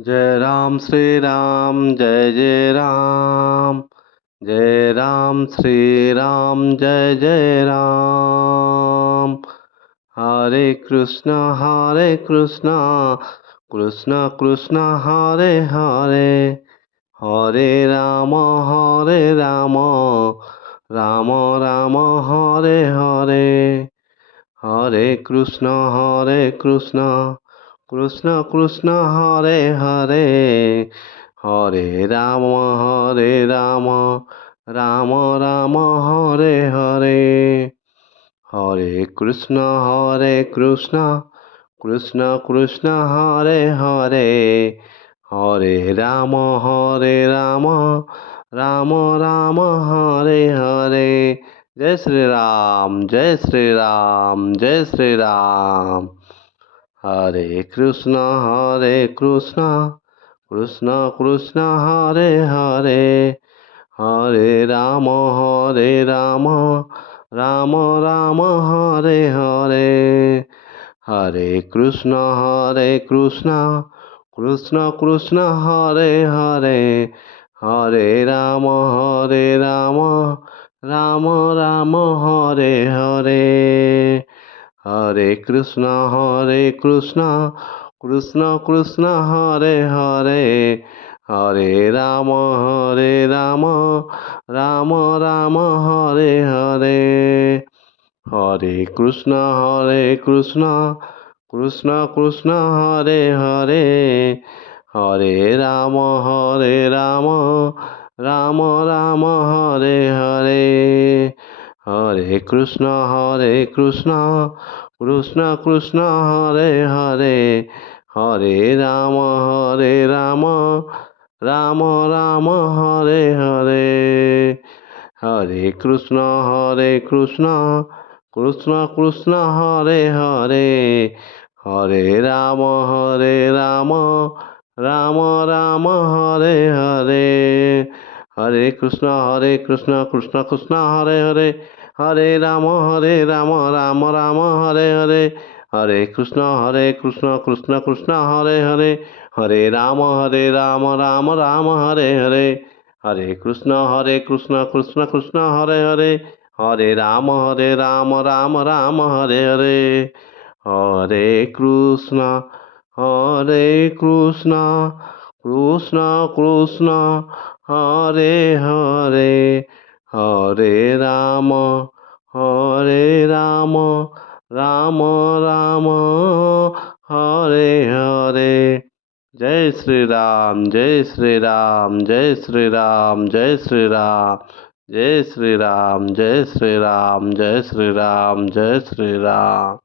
Shri Ram Jai Jai Ram. Jai Ram Shri Ram Jai Jai Ram. Hare Krishna Krishna Krishna Hare Hare. Hare Ram Ram Ram Hare Hare. Hare Krishna Krishna Krishna Hare Hare. Hare Ram Ram Ram Hare Hare. Hare Krishna Krishna Krishna Hare Hare. Hare Ram Ram Ram Hare Hare. Jai Shri Ram Jai Shri Ram Jai Shri Ram. Hare Krishna Krishna Krishna Hare Hare. Hare Ram Ram Ram Hare Hare. Hare Krishna Krishna Krishna Hare Hare. Hare Ram Ram Ram Hare Hare. Hare Krishna Krishna Krishna Hare Hare. Hare Ram Ram Ram Hare Hare. Hare Krishna Krishna Hare Hare. Hare Ram Ram Ram Hare Hare. Hare Krishna Krishna Krishna Hare Hare. Hare Ram Ram Ram Hare Hare. Hare Krishna Krishna Krishna Hare Hare. Hare Ram Ram Ram Hare Hare. Hare Krishna Krishna Krishna Hare Hare. Hare Ram Ram Ram Hare Hare. Hare Krishna Krishna Krishna Hare Hare. Hare Ram Ram Ram Hare Hare. Hare Krishna Krishna Krishna Hare Hare. Hare Ram Ram Ram Hare Hare. Hare Krishna Krishna Krishna Hare Hare. Hare Ram Ram Ram Ram Hare Hare. Jai Shri Ram Jai Shri Ram Jai Shri Ram Jai Shri Ram. Jai Shri Ram Jai Shri Ram Jai Shri Ram Jai Shri Ram.